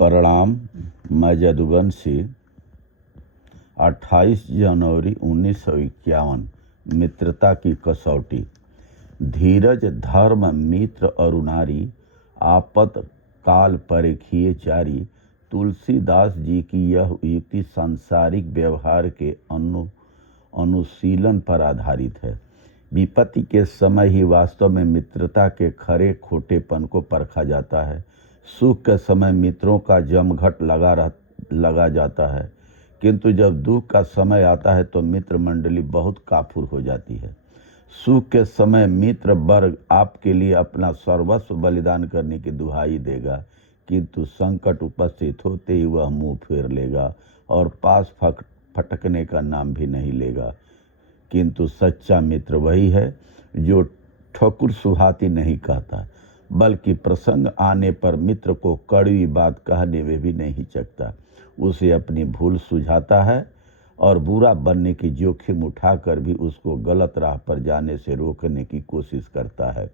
प्रणाम। मैं यदुवंशी 28 जनवरी 1951 मित्रता की कसौटी। धीरज धर्म मित्र अरुणारी, आपत काल परिखिए चारी। तुलसीदास जी की यह युक्ति सांसारिक व्यवहार के अनुशीलन पर आधारित है। विपत्ति के समय ही वास्तव में मित्रता के खरे खोटेपन को परखा जाता है। सुख के समय मित्रों का जमघट लगा जाता है, किंतु जब दुख का समय आता है तो मित्र मंडली बहुत काफुर हो जाती है। सुख के समय मित्र वर्ग आपके लिए अपना सर्वस्व बलिदान करने की दुहाई देगा, किंतु संकट उपस्थित होते ही वह मुंह फेर लेगा और पास फटकने का नाम भी नहीं लेगा। किंतु सच्चा मित्र वही है जो ठकुर सुहाती नहीं कहता, बल्कि प्रसंग आने पर मित्र को कड़वी बात कहने में भी नहीं हिचकता। उसे अपनी भूल सुझाता है और बुरा बनने की जोखिम उठाकर भी उसको गलत राह पर जाने से रोकने की कोशिश करता है।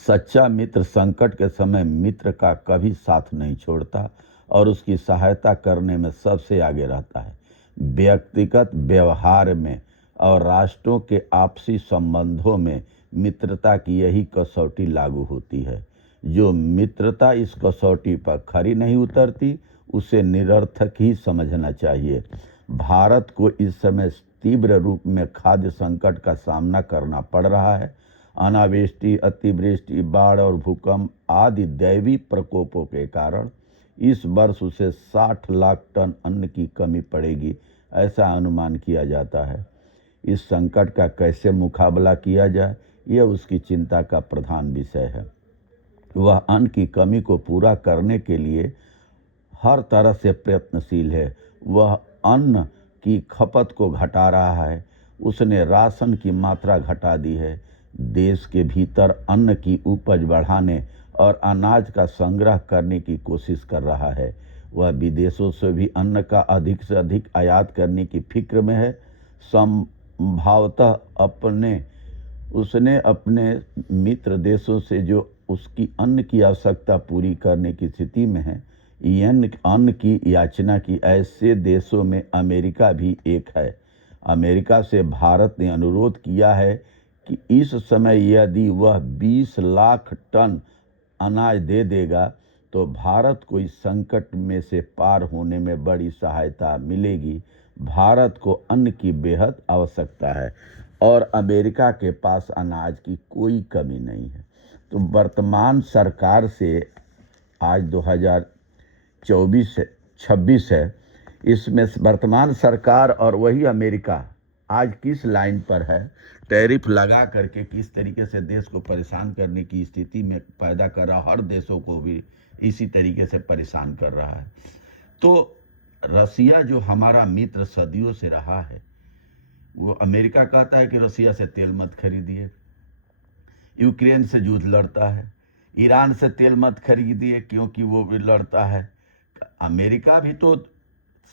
सच्चा मित्र संकट के समय मित्र का कभी साथ नहीं छोड़ता और उसकी सहायता करने में सबसे आगे रहता है। व्यक्तिगत व्यवहार में और राष्ट्रों के आपसी संबंधों में मित्रता की यही कसौटी लागू होती है। जो मित्रता इस कसौटी पर खरी नहीं उतरती, उसे निरर्थक ही समझना चाहिए। भारत को इस समय तीव्र रूप में खाद्य संकट का सामना करना पड़ रहा है। अनावृष्टि, अतिवृष्टि, बाढ़ और भूकंप आदि दैवी प्रकोपों के कारण इस वर्ष उसे 60 लाख टन अन्न की कमी पड़ेगी, ऐसा अनुमान किया जाता है। इस संकट का कैसे मुकाबला किया जाए, यह उसकी चिंता का प्रधान विषय है। वह अन्न की कमी को पूरा करने के लिए हर तरह से प्रयत्नशील है। वह अन्न की खपत को घटा रहा है। उसने राशन की मात्रा घटा दी है। देश के भीतर अन्न की उपज बढ़ाने और अनाज का संग्रह करने की कोशिश कर रहा है। वह विदेशों से भी अन्न का अधिक से अधिक आयात करने की फिक्र में है। संभवतः उसने अपने मित्र देशों से जो उसकी अन्न की आवश्यकता पूरी करने की स्थिति में है, अन्न की याचना की। ऐसे देशों में अमेरिका भी एक है। अमेरिका से भारत ने अनुरोध किया है कि इस समय यदि वह 20 लाख टन अनाज दे देगा तो भारत को इस संकट में से पार होने में बड़ी सहायता मिलेगी। भारत को अन्न की बेहद आवश्यकता है और अमेरिका के पास अनाज की कोई कमी नहीं है। तो वर्तमान सरकार से आज 2026 है, इसमें वर्तमान सरकार और वही अमेरिका आज किस लाइन पर है, टैरिफ लगा करके किस तरीके से देश को परेशान करने की स्थिति में पैदा कर रहा, हर देशों को भी इसी तरीके से परेशान कर रहा है। तो रसिया जो हमारा मित्र सदियों से रहा है, वो अमेरिका कहता है कि रसिया से तेल मत खरीदिए। यूक्रेन से युद्ध लड़ता है। ईरान से तेल मत खरीदिए क्योंकि वो भी लड़ता है। अमेरिका भी तो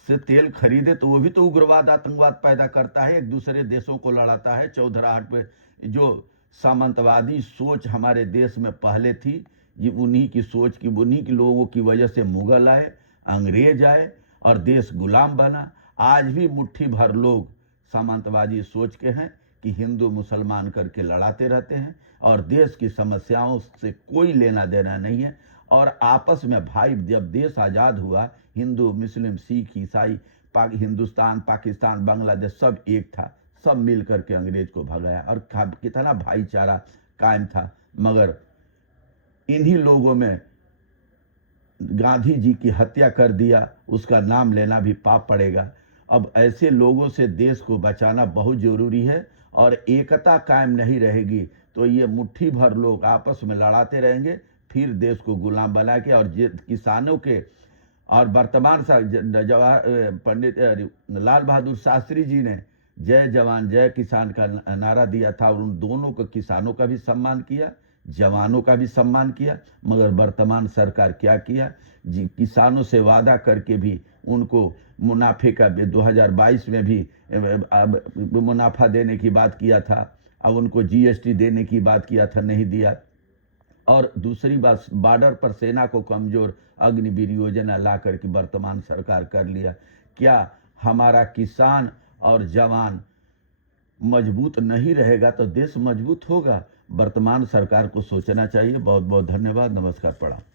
से तेल खरीदे तो वो भी तो उग्रवाद आतंकवाद पैदा करता है, एक दूसरे देशों को लड़ाता है। चौधराहट पे जो सामंतवादी सोच हमारे देश में पहले थी, ये उन्हीं की सोच की, उन्हीं के लोगों की वजह से मुगल आए, अंग्रेज आए और देश गुलाम बना। आज भी मुट्ठी भर लोग सामंतवादी सोच के हैं कि हिंदू मुसलमान करके लड़ाते रहते हैं और देश की समस्याओं से कोई लेना देना नहीं है। और आपस में भाई, जब देश आज़ाद हुआ, हिंदू मुस्लिम सिख ईसाई हिंदुस्तान पाकिस्तान बांग्लादेश सब एक था, सब मिल करके अंग्रेज को भगाया और कितना भाईचारा कायम था। मगर इन्हीं लोगों में गांधी जी की हत्या कर दिया, उसका नाम लेना भी पाप पड़ेगा। अब ऐसे लोगों से देश को बचाना बहुत ज़रूरी है और एकता कायम नहीं रहेगी तो ये मुट्ठी भर लोग आपस में लड़ाते रहेंगे, फिर देश को गुलाम बना के। और किसानों के और वर्तमान पंडित लाल बहादुर शास्त्री जी ने जय जवान जय किसान का नारा दिया था और उन दोनों को, किसानों का भी सम्मान किया, जवानों का भी सम्मान किया। मगर वर्तमान सरकार क्या किया, किसानों से वादा करके भी उनको मुनाफे का 2022 में भी मुनाफा देने की बात किया था। अब उनको जीएसटी देने की बात किया था, नहीं दिया। और दूसरी बात, बॉर्डर पर सेना को कमजोर अग्निवीर योजना ला करके वर्तमान सरकार कर लिया। क्या हमारा किसान और जवान मजबूत नहीं रहेगा तो देश मजबूत होगा? वर्तमान सरकार को सोचना चाहिए। बहुत बहुत धन्यवाद। नमस्कार, प्रणाम।